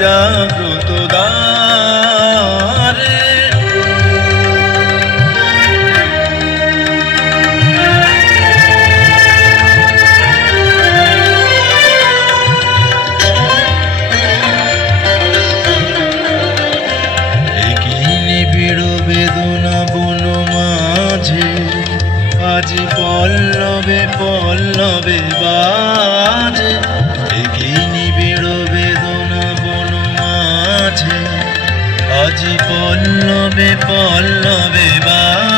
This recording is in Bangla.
জাগ্রত দ্বারে। বেদনা বন মাঝে আজ পল্লবে পল্লবে বাজে। একই নিবিড় বেদনা বন মাঝে আজ পল্লবে পল্লবে বাজে।